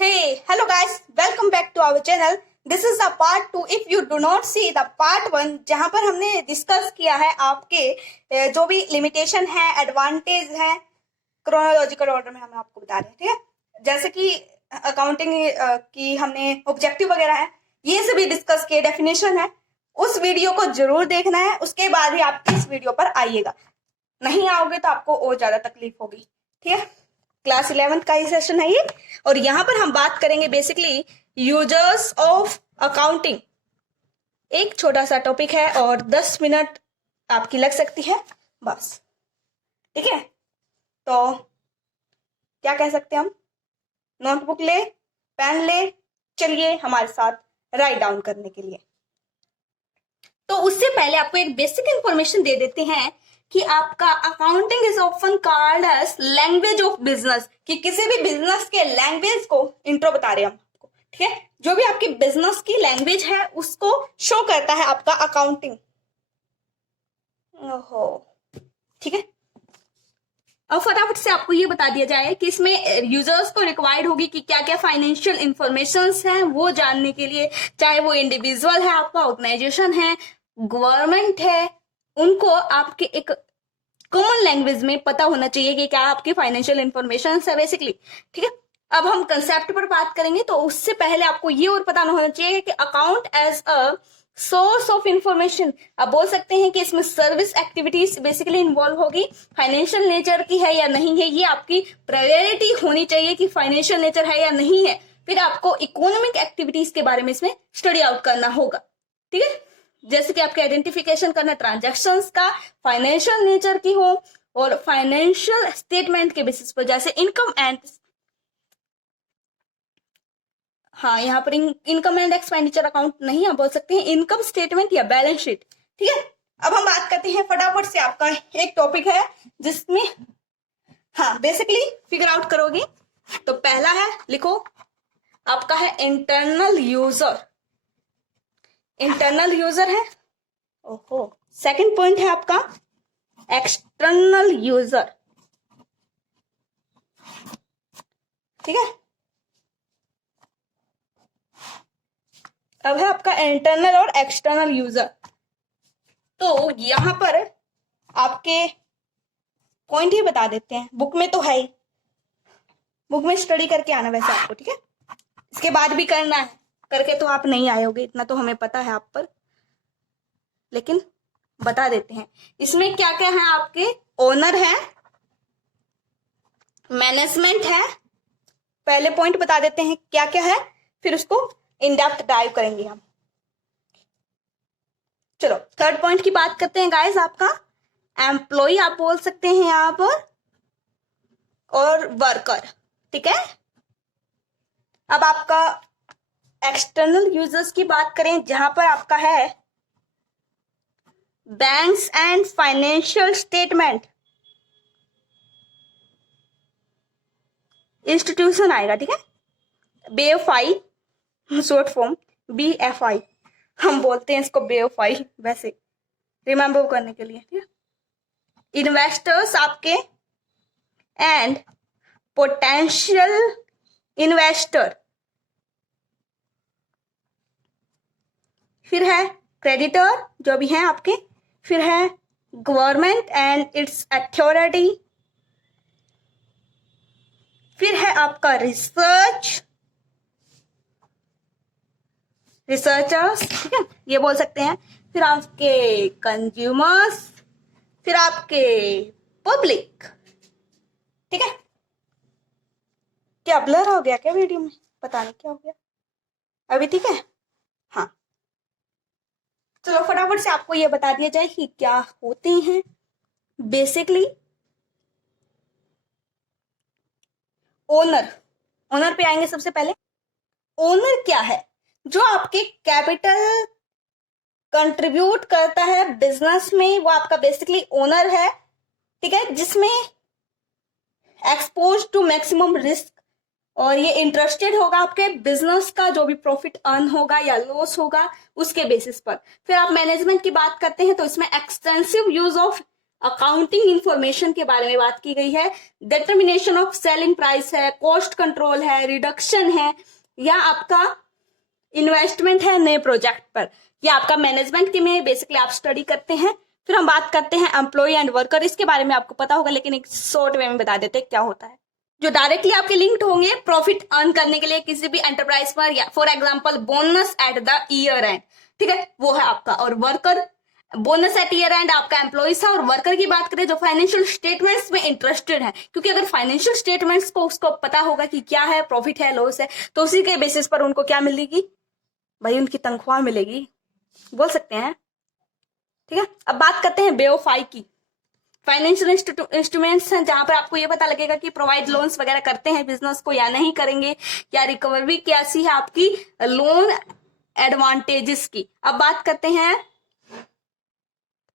Hey, hello guys, welcome back to our channel. This is the part 2. If you do not see the part 1, जहां पर हमने discuss किया है आपके जो भी लिमिटेशन है, एडवांटेज है, क्रोनोलॉजिकल ऑर्डर में हम आपको बता रहे हैं, ठीक है। जैसे कि अकाउंटिंग की हमने ऑब्जेक्टिव वगैरह है, ये सभी डिस्कस किए, डेफिनेशन है। उस वीडियो को जरूर देखना है, उसके बाद ही आप इस वीडियो पर आइएगा। नहीं आओगे तो आपको और ज्यादा तकलीफ होगी, ठीक है। क्लास 11 का ही सेशन है ये, और यहां पर हम बात करेंगे बेसिकली यूजर्स ऑफ अकाउंटिंग। एक छोटा सा टॉपिक है और 10 मिनट आपकी लग सकती है बस, ठीक है। तो क्या कह सकते हैं हम, नोटबुक ले, पेन ले, चलिए हमारे साथ राइट डाउन करने के लिए। तो उससे पहले आपको एक बेसिक इंफॉर्मेशन दे देते हैं कि आपका accounting is often called as language of business, कि किसी भी बिजनेस के लैंग्वेज को इंट्रो बता रहे हैं हम आपको, ठीक है। जो भी आपकी बिजनेस की लैंग्वेज है उसको शो करता है आपका अकाउंटिंग। ओहो, ठीक है। अब फटाफट से आपको ये बता दिया जाए कि इसमें यूजर्स को रिक्वायर्ड होगी कि क्या क्या फाइनेंशियल इंफॉर्मेशन हैं वो जानने के लिए, चाहे वो इंडिविजुअल है, आपका ऑर्गेनाइजेशन है, गवर्नमेंट है, उनको आपके एक कॉमन लैंग्वेज में पता होना चाहिए कि क्या आपकी फाइनेंशियल इंफॉर्मेशन है बेसिकली, ठीक है। अब हम कंसेप्ट पर बात करेंगे, तो उससे पहले आपको ये और पता होना चाहिए कि account as a source of information, आप बोल सकते हैं कि इसमें सर्विस एक्टिविटीज बेसिकली इन्वॉल्व होगी। फाइनेंशियल नेचर की है या नहीं है, ये आपकी प्रायोरिटी होनी चाहिए कि फाइनेंशियल नेचर है या नहीं है। फिर आपको इकोनॉमिक एक्टिविटीज के बारे में इसमें स्टडी आउट करना होगा, ठीक है। जैसे कि आपके आइडेंटिफिकेशन करना ट्रांजैक्शंस का फाइनेंशियल नेचर की हो, और फाइनेंशियल स्टेटमेंट के बेसिस पर, जैसे इनकम एंड, हाँ यहाँ पर इनकम एंड एक्सपेंडिचर अकाउंट नहीं, आप बोल सकते हैं इनकम स्टेटमेंट या बैलेंस शीट, ठीक है। अब हम बात करते हैं फटाफट से, आपका एक टॉपिक है जिसमें हाँ बेसिकली फिगर आउट करोगे। तो पहला है, लिखो, आपका है इंटरनल यूजर। इंटरनल यूजर है, ओहो। सेकंड पॉइंट है आपका एक्सटर्नल यूजर, ठीक है। अब है आपका इंटरनल और एक्सटर्नल यूजर। तो यहां पर आपके पॉइंट ही बता देते हैं, बुक में तो है ही, बुक में स्टडी करके आना वैसे आपको, ठीक है। इसके बाद भी करना है, करके तो आप नहीं आए होगे, इतना तो हमें पता है आप पर, लेकिन बता देते हैं इसमें क्या क्या है। आपके ओनर है, मैनेजमेंट है, पहले पॉइंट बता देते हैं क्या क्या है, फिर उसको इन डेप्थ डाइव करेंगे हम। चलो थर्ड पॉइंट की बात करते हैं गाइस, आपका एम्प्लॉय आप बोल सकते हैं यहां पर, और वर्कर, ठीक है। अब आपका एक्सटर्नल यूजर्स की बात करें, जहां पर आपका है banks and financial statement, institution आएगा, ठीक है। BFI शॉर्ट फॉर्म, BFI हम बोलते हैं इसको BFI वैसे रिमेम्बर करने के लिए, ठीक है। इन्वेस्टर्स आपके एंड पोटेंशियल इन्वेस्टर, फिर है क्रेडिटर जो भी हैं आपके, फिर है गवर्नमेंट एंड इट्स अथॉरिटी, फिर है आपका रिसर्चर्स, ठीक है, ये बोल सकते हैं, फिर आपके कंज्यूमर्स, फिर आपके पब्लिक, ठीक है। क्या ब्लर हो गया क्या वीडियो में, पता नहीं क्या हो गया अभी, ठीक है। हाँ चलो फटाफट से आपको ये बता दिया जाए कि क्या होते हैं बेसिकली। ओनर, ओनर पे आएंगे सबसे पहले। ओनर क्या है, जो आपके कैपिटल कंट्रीब्यूट करता है बिजनेस में, वो आपका बेसिकली ओनर है, ठीक है। जिसमें एक्सपोज टू मैक्सिमम रिस्क, और ये इंटरेस्टेड होगा आपके बिजनेस का जो भी प्रॉफिट अर्न होगा या लॉस होगा उसके बेसिस पर। फिर आप मैनेजमेंट की बात करते हैं, तो इसमें extensive use of accounting information के बारे में बात की गई है। डिटर्मिनेशन ऑफ सेलिंग प्राइस है, कॉस्ट कंट्रोल है, रिडक्शन है, या आपका इन्वेस्टमेंट है नए प्रोजेक्ट पर, या आपका मैनेजमेंट के में बेसिकली आप स्टडी करते हैं। फिर हम बात करते हैं एम्प्लॉय एंड वर्कर। इसके बारे में आपको पता होगा, लेकिन एक शॉर्ट वे में बता देते हैं क्या होता है। जो डायरेक्टली आपके लिंक्ड होंगे प्रॉफिट अर्न करने के लिए किसी भी एंटरप्राइज पर, या for example bonus at the year end, ठीक है, वो है आपका। और worker, bonus at year end आपका एम्प्लॉइज है। और वर्कर की बात करें जो फाइनेंशियल स्टेटमेंट्स में इंटरेस्टेड है, क्योंकि अगर फाइनेंशियल स्टेटमेंट्स को उसको पता होगा कि क्या है, प्रॉफिट है, लॉस है, तो उसी के बेसिस पर उनको क्या मिलेगी भाई, उनकी तनख्वाह मिलेगी, बोल सकते हैं, ठीक है। अब बात करते हैं बेओफाई की। फाइनेंशियल इंस्ट्रूमेंट्स हैं जहां पर आपको ये पता लगेगा कि प्रोवाइड लोन्स वगैरह करते हैं बिजनेस को या नहीं करेंगे, या रिकवरी कैसी है आपकी लोन एडवांटेजेस की। अब बात करते हैं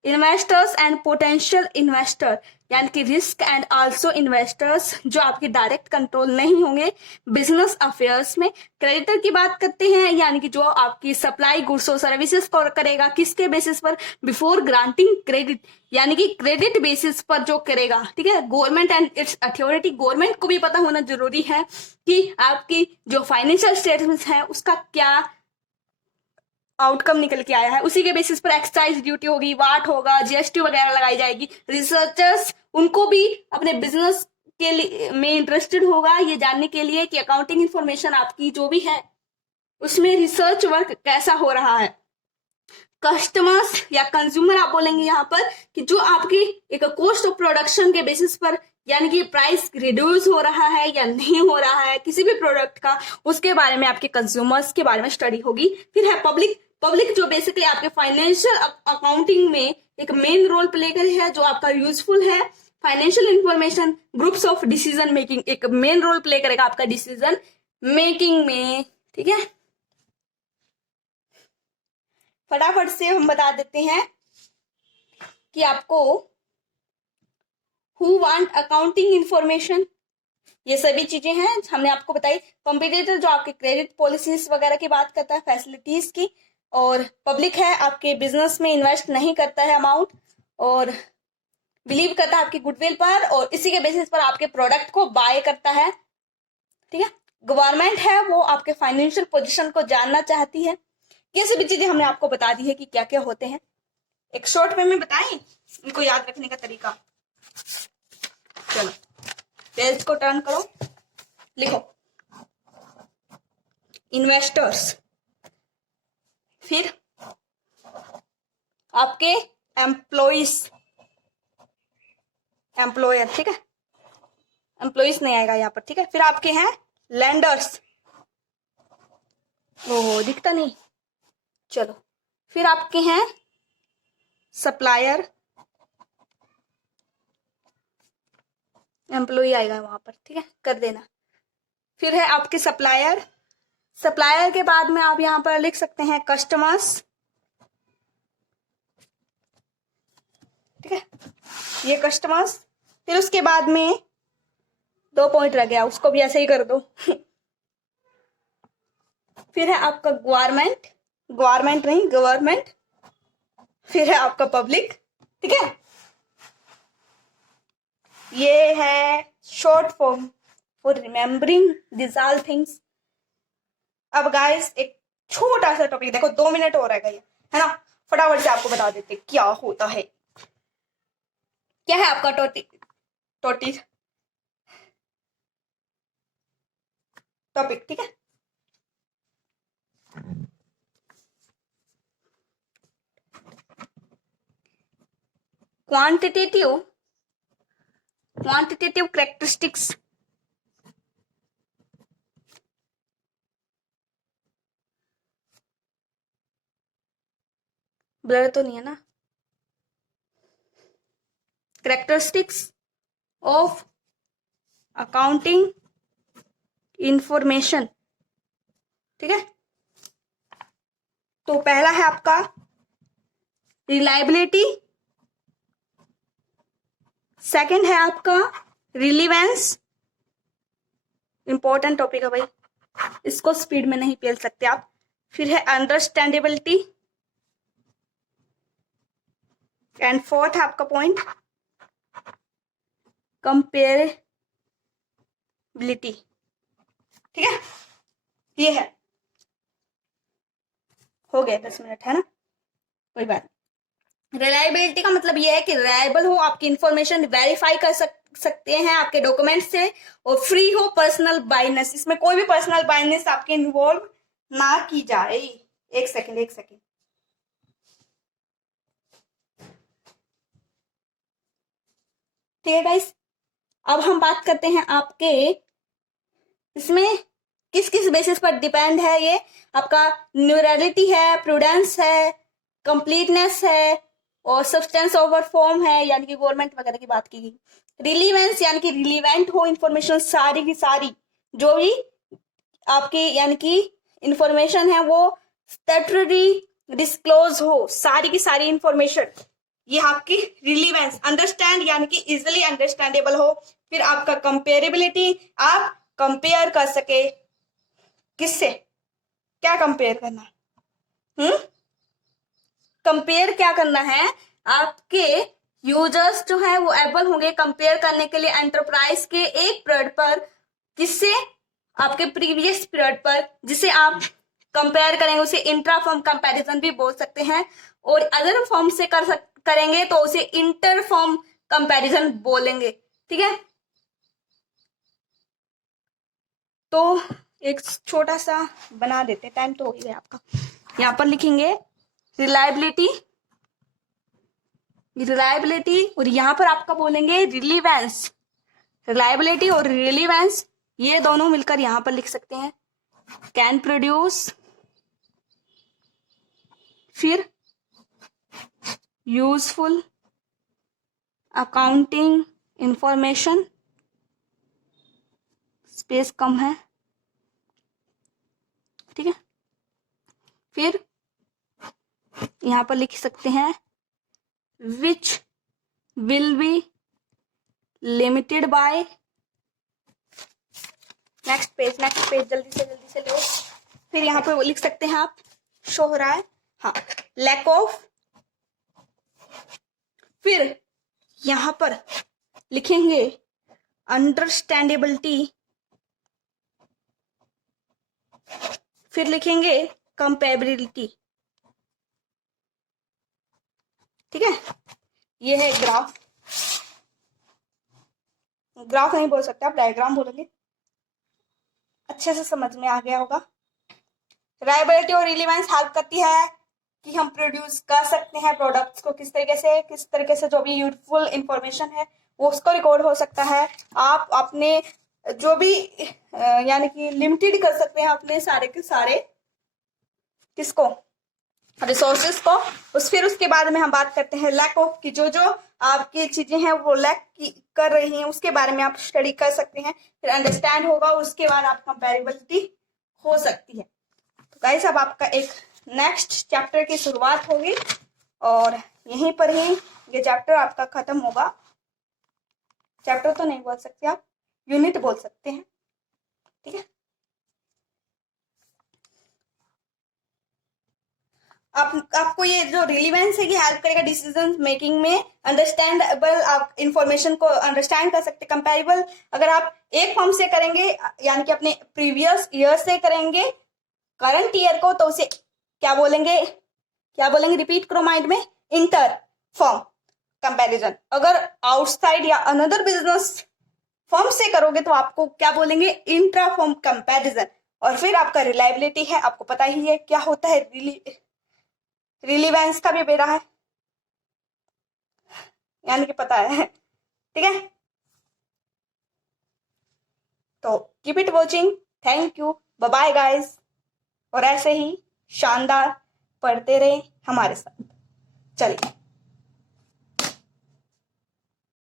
इन्वेस्टर्स एंड पोटेंशियल इन्वेस्टर, यानी कि रिस्क एंड आल्सो इन्वेस्टर्स जो आपके डायरेक्ट कंट्रोल नहीं होंगे बिजनेस अफेयर्स में। क्रेडिटर की बात करते हैं, यानी कि जो आपकी सप्लाई गुड्स और सर्विसेज को करेगा, किसके बेसिस पर, बिफोर ग्रांटिंग क्रेडिट, यानी कि क्रेडिट बेसिस पर जो करेगा, ठीक है। Government and it's authority, government को भी पता होना जरूरी है कि आपकी जो फाइनेंशियल स्टेटमेंट्स है उसका क्या आउटकम निकल के आया है, उसी के बेसिस पर एक्साइज ड्यूटी होगी, वाट होगा, जीएसटी वगैरह लगाई जाएगी। रिसर्चर्स, उनको भी अपने बिजनेस के लिए में इंटरेस्टेड होगा ये जानने के लिए कि अकाउंटिंग इंफॉर्मेशन आपकी जो भी है उसमें रिसर्च वर्क कैसा हो रहा है। कस्टमर्स या कंज्यूमर आप बोलेंगे यहाँ पर कि जो आपकी एक कॉस्ट ऑफ प्रोडक्शन के बेसिस पर, यानी कि प्राइस रिड्यूस हो रहा है या नहीं हो रहा है किसी भी प्रोडक्ट का, उसके बारे में आपके कंज्यूमर्स के बारे में स्टडी होगी। फिर है पब्लिक। पब्लिक जो बेसिकली आपके फाइनेंशियल अकाउंटिंग में एक मेन रोल प्ले करे है, जो आपका यूजफुल है। Financial information, groups of decision making, एक मेन रोल प्ले करेगा आपका डिसीजन मेकिंग में, ठीक है। फटाफट से हम बता देते हैं कि आपको हु वांट अकाउंटिंग इंफॉर्मेशन, ये सभी चीजें हैं हमने आपको बताई। कॉम्पिटिटर जो आपके क्रेडिट पॉलिसीज वगैरह की बात करता है, फैसिलिटीज की। और पब्लिक है आपके बिजनेस में इन्वेस्ट नहीं करता है अमाउंट, और बिलीव करता है आपकी गुडविल पर, और इसी के बेसिस पर आपके प्रोडक्ट को बाय करता है, ठीक है। गवर्नमेंट है वो आपके फाइनेंशियल पोजीशन को जानना चाहती है। ये सभी चीजें हमने आपको बता दी है कि क्या क्या होते हैं। एक शॉर्ट वे में बताएं इनको याद रखने का तरीका। चलो पेज को टर्न करो, लिखो इन्वेस्टर्स, फिर आपके एम्प्लॉइज, एम्प्लॉयर, ठीक है, एम्प्लॉइज नहीं आएगा यहाँ पर, ठीक है। फिर आपके हैं लैंडर्स, वो दिखता नहीं, चलो। फिर आपके हैं सप्लायर, एम्प्लॉय आएगा वहां पर, ठीक है, कर देना। फिर है आपके सप्लायर। सप्लायर के बाद में आप यहां पर लिख सकते हैं कस्टमर्स, ठीक है, ये कस्टमर्स। फिर उसके बाद में 2 पॉइंट रह गया, उसको भी ऐसे ही कर दो। फिर है आपका गवर्नमेंट, गवर्नमेंट नहीं गवर्नमेंट। फिर है आपका पब्लिक, ठीक है। ये है short form for remembering this all things. अब गाइस एक छोटा सा टॉपिक देखो, 2 मिनट हो रहेगा ये, है ना। फटाफट से आपको बता देते क्या होता है। क्या है आपका टॉपिक, ठीक है। क्वांटिटेटिव कैरेक्टरिस्टिक्स, ब्लर तो नहीं है ना, कैरेक्टरिस्टिक्स ऑफ अकाउंटिंग इंफॉर्मेशन, ठीक है। तो पहला है आपका रिलायबिलिटी, सेकंड है आपका रिलीवेंस, इंपॉर्टेंट टॉपिक है भाई, इसको स्पीड में नहीं पेल सकते आप। फिर है अंडरस्टैंडेबिलिटी, एंड फोर्थ है आपका पॉइंट कंपेरेबिलिटी, ठीक है, ये है। हो गया 10 मिनट, है ना, कोई बात। रिलायबिलिटी का मतलब ये है कि रिलायबल हो, आपकी इंफॉर्मेशन वेरीफाई कर सकते हैं आपके डॉक्यूमेंट से, और फ्री हो पर्सनल बायनेस, इसमें कोई भी पर्सनल बायनेस आपके इन्वॉल्व ना की जाए। एक सेकेंड ठीक है गाइस, अब हम बात करते हैं आपके इसमें किस किस बेसिस पर डिपेंड है। ये आपका न्यूरलिटी है, प्रूडेंस है, कंप्लीटनेस है, और सब्सटेंस ओवर फॉर्म है, यानी कि गवर्नमेंट वगैरह की बात की गई। रिलीवेंस यानी कि रिलीवेंट हो इंफॉर्मेशन सारी की सारी, जो भी आपकी यानी कि इंफॉर्मेशन है वो स्टैट्यूटरी डिस्क्लोज हो, सारी की सारी इंफॉर्मेशन, ये आपकी रिलीवेंस। अंडरस्टैंड यानी कि इजिली अंडरस्टैंडेबल हो। फिर आपका कंपेरेबिलिटी, आप कंपेयर कर सके, किससे, क्या कंपेयर करना, कंपेयर क्या करना है, आपके यूजर्स जो है वो एबल होंगे कंपेयर करने के लिए एंटरप्राइज के एक पीरियड पर, किससे, आपके प्रीवियस पीरियड पर, जिसे आप कंपेयर करेंगे उसे इंट्रा फॉर्म कंपैरिजन भी बोल सकते हैं, और अदर फॉर्म से करेंगे तो उसे इंटर फॉर्म कंपैरिजन बोलेंगे, ठीक है। तो एक छोटा सा बना देते, टाइम तो हो ही गया आपका। यहां पर लिखेंगे रिलायबिलिटी, और यहां पर आपका बोलेंगे रिलीवेंस। रिलायबिलिटी और रिलीवेंस ये दोनों मिलकर यहां पर लिख सकते हैं, कैन प्रोड्यूस, फिर यूजफुल अकाउंटिंग इंफॉर्मेशन, स्पेस कम है, ठीक है। फिर यहां पर लिख सकते हैं which will be limited by, next page जल्दी से लो। फिर यहाँ पे लिख सकते हैं आप, शो हो रहा है, हाँ, लैक ऑफ। फिर यहां पर लिखेंगे अंडरस्टैंडेबिलिटी, फिर लिखेंगे कंपेबिलिटी, ठीक है। ये है ग्राफ नहीं बोल सकते आप, डायग्राम बोलोगे, अच्छे से समझ में आ गया होगा। रिलायबिलिटी और रिलीवेंस हेल्प करती है कि हम प्रोड्यूस कर सकते हैं प्रोडक्ट्स को किस तरीके से जो भी यूजफुल इंफॉर्मेशन है वो उसको रिकॉर्ड हो सकता है। आप अपने जो भी यानी कि लिमिटेड कर सकते हैं अपने सारे के सारे किसको, रिसोर्सेस को। फिर उसके बाद में हम बात करते हैं लैक ऑफ, कि जो आपकी चीजें हैं वो लैक कर रही हैं उसके बारे में आप स्टडी कर सकते हैं। फिर अंडरस्टैंड होगा, उसके बाद आप कंपेरेबिलिटी हो सकती है। तो गाइस अब आपका एक नेक्स्ट चैप्टर की शुरुआत होगी, और यहीं पर ही ये चैप्टर आपका खत्म होगा। चैप्टर तो नहीं बोल सकते आप, यूनिट बोल सकते हैं, ठीक है। आपको ये जो रिलीवेंस है ये हेल्प करेगा डिसीजन मेकिंग में। अंडरस्टैंडेबल, आप इंफॉर्मेशन को अंडरस्टैंड कर सकते। कंपेरेबल, अगर आप एक फॉर्म से करेंगे यानी कि अपने प्रीवियस ईयर से करेंगे करंट ईयर को, तो उसे क्या बोलेंगे रिपीट करो माइंड में, इंटर फॉर्म कंपैरिजन। अगर आउटसाइड या अनदर बिजनेस फॉर्म से करोगे तो आपको क्या बोलेंगे, इंट्रा फॉर्म कंपैरिजन। और फिर आपका रिलायबिलिटी है, आपको पता ही है क्या होता है, रिलीवेंस का भी बेरा है, यानी कि पता है, ठीक है। तो keep it watching, thank you, bye bye guys. और ऐसे ही शानदार पढ़ते रहे हमारे साथ, चलिए।